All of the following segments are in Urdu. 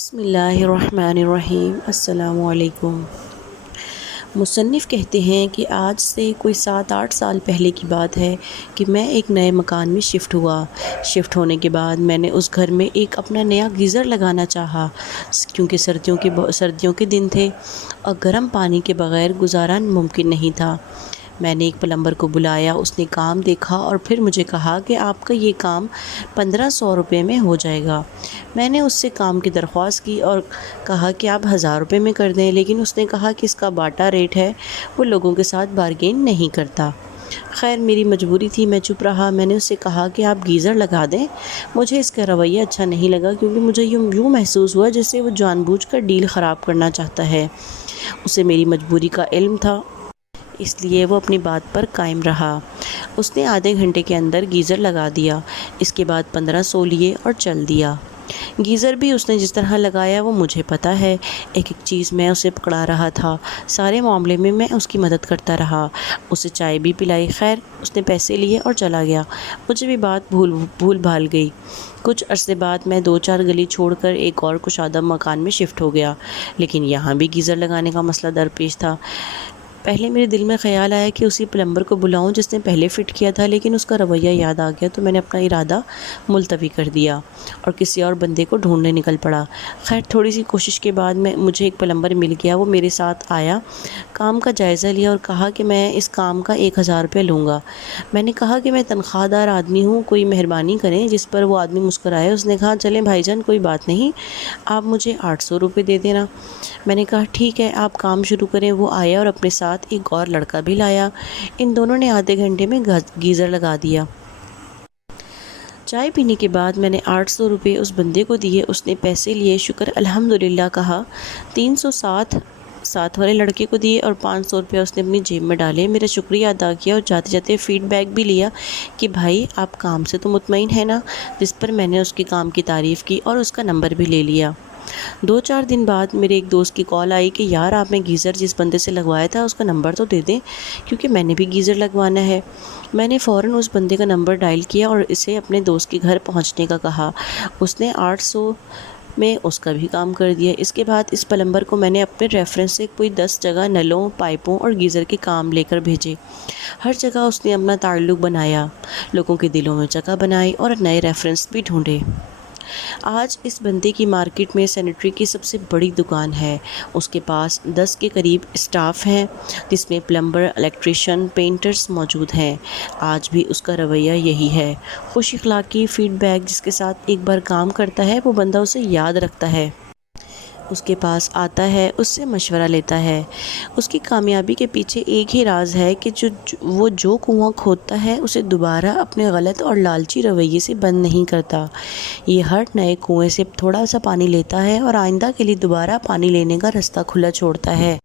بسم اللہ الرحمن الرحیم۔ السلام علیکم۔ مصنف کہتے ہیں کہ آج سے کوئی 7-8 سال پہلے کی بات ہے کہ میں ایک نئے مکان میں شفٹ ہوا۔ شفٹ ہونے کے بعد میں نے اس گھر میں ایک اپنا نیا گیزر لگانا چاہا، کیونکہ سردیوں کے دن تھے اور گرم پانی کے بغیر گزارا ممکن نہیں تھا۔ میں نے ایک پلمبر کو بلایا، اس نے کام دیکھا اور پھر مجھے کہا کہ آپ کا یہ کام 1500 روپے میں ہو جائے گا۔ میں نے اس سے کام کی درخواست کی اور کہا کہ آپ 1000 روپے میں کر دیں، لیکن اس نے کہا کہ اس کا باٹا ریٹ ہے، وہ لوگوں کے ساتھ بارگین نہیں کرتا۔ خیر میری مجبوری تھی، میں چپ رہا۔ میں نے اس سے کہا کہ آپ گیزر لگا دیں۔ مجھے اس کا رویہ اچھا نہیں لگا، کیونکہ مجھے یوں محسوس ہوا جیسے وہ جان بوجھ کر ڈیل خراب کرنا چاہتا ہے۔ اسے میری مجبوری کا علم تھا، اس لیے وہ اپنی بات پر قائم رہا۔ اس نے آدھے گھنٹے کے اندر گیزر لگا دیا، اس کے بعد 1500 لیے اور چل دیا۔ گیزر بھی اس نے جس طرح لگایا وہ مجھے پتہ ہے، ایک چیز میں اسے پکڑا رہا تھا۔ سارے معاملے میں میں اس کی مدد کرتا رہا، اسے چائے بھی پلائی۔ خیر اس نے پیسے لیے اور چلا گیا۔ مجھے بھی بات بھول بھال گئی۔ کچھ عرصے بعد میں 2-4 گلی چھوڑ کر ایک اور کشادہ مکان میں شفٹ ہو گیا، لیکن یہاں بھی گیزر لگانے کا مسئلہ درپیش تھا۔ پہلے میرے دل میں خیال آیا کہ اسی پلمبر کو بلاؤں جس نے پہلے فٹ کیا تھا، لیکن اس کا رویہ یاد آ گیا تو میں نے اپنا ارادہ ملتوی کر دیا اور کسی اور بندے کو ڈھونڈنے نکل پڑا۔ خیر تھوڑی سی کوشش کے بعد مجھے ایک پلمبر مل گیا۔ وہ میرے ساتھ آیا، کام کا جائزہ لیا اور کہا کہ میں اس کام کا 1000 روپے لوں گا۔ میں نے کہا کہ میں تنخواہ دار آدمی ہوں، کوئی مہربانی کریں، جس پر وہ آدمی مسکرائے۔ اس نے کہا چلیں بھائی جان کوئی بات نہیں، آپ مجھے 800 روپے دے دینا۔ میں نے کہا ٹھیک ہے آپ کام شروع کریں۔ وہ آیا اور اپنے ساتھ ایک اور لڑکا بھی لایا۔ ان دونوں نے آدھے گھنٹے میں گیزر لگا دیا۔ چائے پینے کے بعد میں نے 800 روپے اس بندے کو دیے۔ اس نے پیسے لیے، شکر الحمدللہ کہا، 360 ساتھ والے لڑکے کو دیے اور 500 روپے اس نے اپنی جیب میں ڈالے۔ میرا شکریہ ادا کیا اور جاتے جاتے فیڈ بیک بھی لیا کہ بھائی آپ کام سے تو مطمئن ہیں نا، جس پر میں نے اس کے کام کی تعریف کی اور اس کا نمبر بھی لے لیا۔ 2-4 دن بعد میرے ایک دوست کی کال آئی کہ یار آپ نے گیزر جس بندے سے لگوایا تھا اس کا نمبر تو دے دیں، کیونکہ میں نے بھی گیزر لگوانا ہے۔ میں نے فوراً اس بندے کا نمبر ڈائل کیا اور اسے اپنے دوست کے گھر پہنچنے کا کہا۔ اس نے 800 میں اس کا بھی کام کر دیا۔ اس کے بعد اس پلمبر کو میں نے اپنے ریفرنس سے کوئی 10 جگہ نلوں، پائپوں اور گیزر کے کام لے کر بھیجے۔ ہر جگہ اس نے اپنا تعلق بنایا، لوگوں کے دلوں میں جگہ بنائی اور نئے ریفرنس بھی ڈھونڈے۔ آج اس بندے کی مارکیٹ میں سینیٹری کی سب سے بڑی دکان ہے۔ اس کے پاس 10 کے قریب اسٹاف ہیں، جس میں پلمبر، الیکٹریشین، پینٹرز موجود ہیں۔ آج بھی اس کا رویہ یہی ہے، خوش اخلاقی، فیڈ بیک۔ جس کے ساتھ ایک بار کام کرتا ہے وہ بندہ اسے یاد رکھتا ہے، اس کے پاس آتا ہے، اس سے مشورہ لیتا ہے۔ اس کی کامیابی کے پیچھے ایک ہی راز ہے کہ وہ جو کنواں کھودتا ہے اسے دوبارہ اپنے غلط اور لالچی رویے سے بند نہیں کرتا۔ یہ ہر نئے کنویں سے تھوڑا سا پانی لیتا ہے اور آئندہ کے لیے دوبارہ پانی لینے کا رستہ کھلا چھوڑتا ہے۔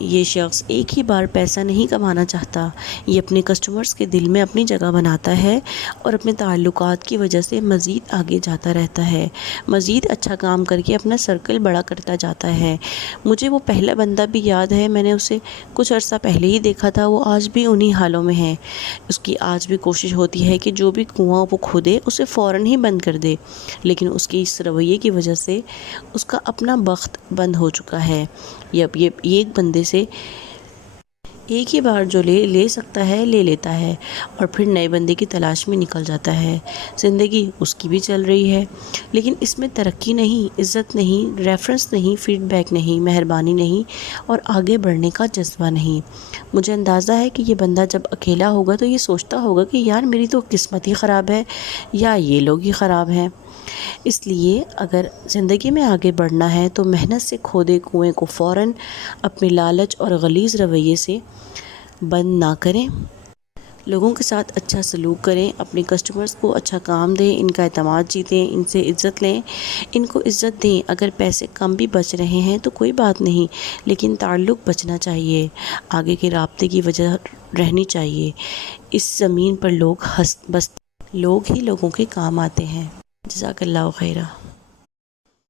یہ شخص ایک ہی بار پیسہ نہیں کمانا چاہتا، یہ اپنے کسٹمرز کے دل میں اپنی جگہ بناتا ہے اور اپنے تعلقات کی وجہ سے مزید آگے جاتا رہتا ہے، مزید اچھا کام کر کے اپنا سرکل بڑا کرتا جاتا ہے۔ مجھے وہ پہلا بندہ بھی یاد ہے، میں نے اسے کچھ عرصہ پہلے ہی دیکھا تھا۔ وہ آج بھی انہی حالوں میں ہے۔ اس کی آج بھی کوشش ہوتی ہے کہ جو بھی کنواں وہ کھودے اسے فوراً ہی بند کر دے، لیکن اس کے اس رویے کی وجہ سے اس کا اپنا بخت بند ہو چکا ہے۔ یہ ایک بندے سے ایک ہی بار جو لے سکتا ہے لے لیتا ہے اور پھر نئے بندے کی تلاش میں نکل جاتا ہے۔ زندگی اس کی بھی چل رہی ہے، لیکن اس میں ترقی نہیں، عزت نہیں، ریفرنس نہیں، فیڈ بیک نہیں، مہربانی نہیں اور آگے بڑھنے کا جذبہ نہیں۔ مجھے اندازہ ہے کہ یہ بندہ جب اکیلا ہوگا تو یہ سوچتا ہوگا کہ یار میری تو قسمت ہی خراب ہے یا یہ لوگ ہی خراب ہیں۔ اس لیے اگر زندگی میں آگے بڑھنا ہے تو محنت سے کھودے کنویں کو فوراً اپنے لالچ اور غلیظ رویے سے بند نہ کریں، لوگوں کے ساتھ اچھا سلوک کریں، اپنے کسٹمرز کو اچھا کام دیں، ان کا اعتماد جیتیں، ان سے عزت لیں، ان کو عزت دیں۔ اگر پیسے کم بھی بچ رہے ہیں تو کوئی بات نہیں، لیکن تعلق بچنا چاہیے، آگے کے رابطے کی وجہ رہنی چاہیے۔ اس زمین پر لوگ ہی لوگوں کے کام آتے ہیں۔ جزاک اللہ خیرہ۔